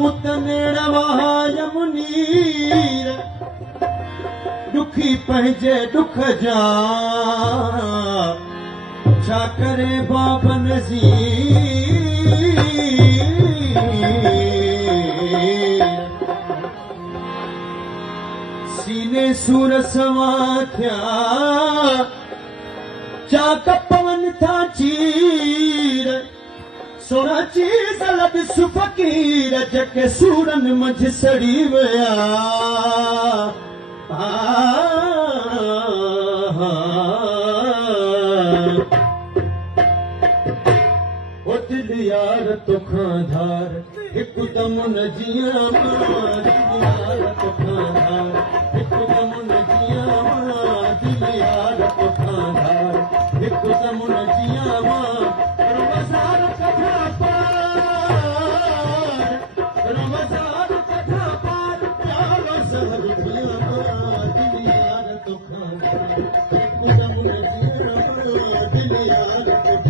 मुतनेण वहाय मुनीर दुखी पंहिंजे दुख जा छा करे बाबा नज़ीर सीने सूर सवा थिया चाक पवन था चीर सोना चीज़ लबिस फ़क़ीर जेके सूरनि मंझि सड़ी विया ओ दिल यार तोखां धार हिकदम न जियां दिल यार तोखां धार हिकदम न जियां दिल यार तोखां धार हिकदम न जियां रमज़ान कथा पार रमज़ान कथा पार प्यारो सहर जियां दिल यार तोखां धार हिकदम न जियां दिल यार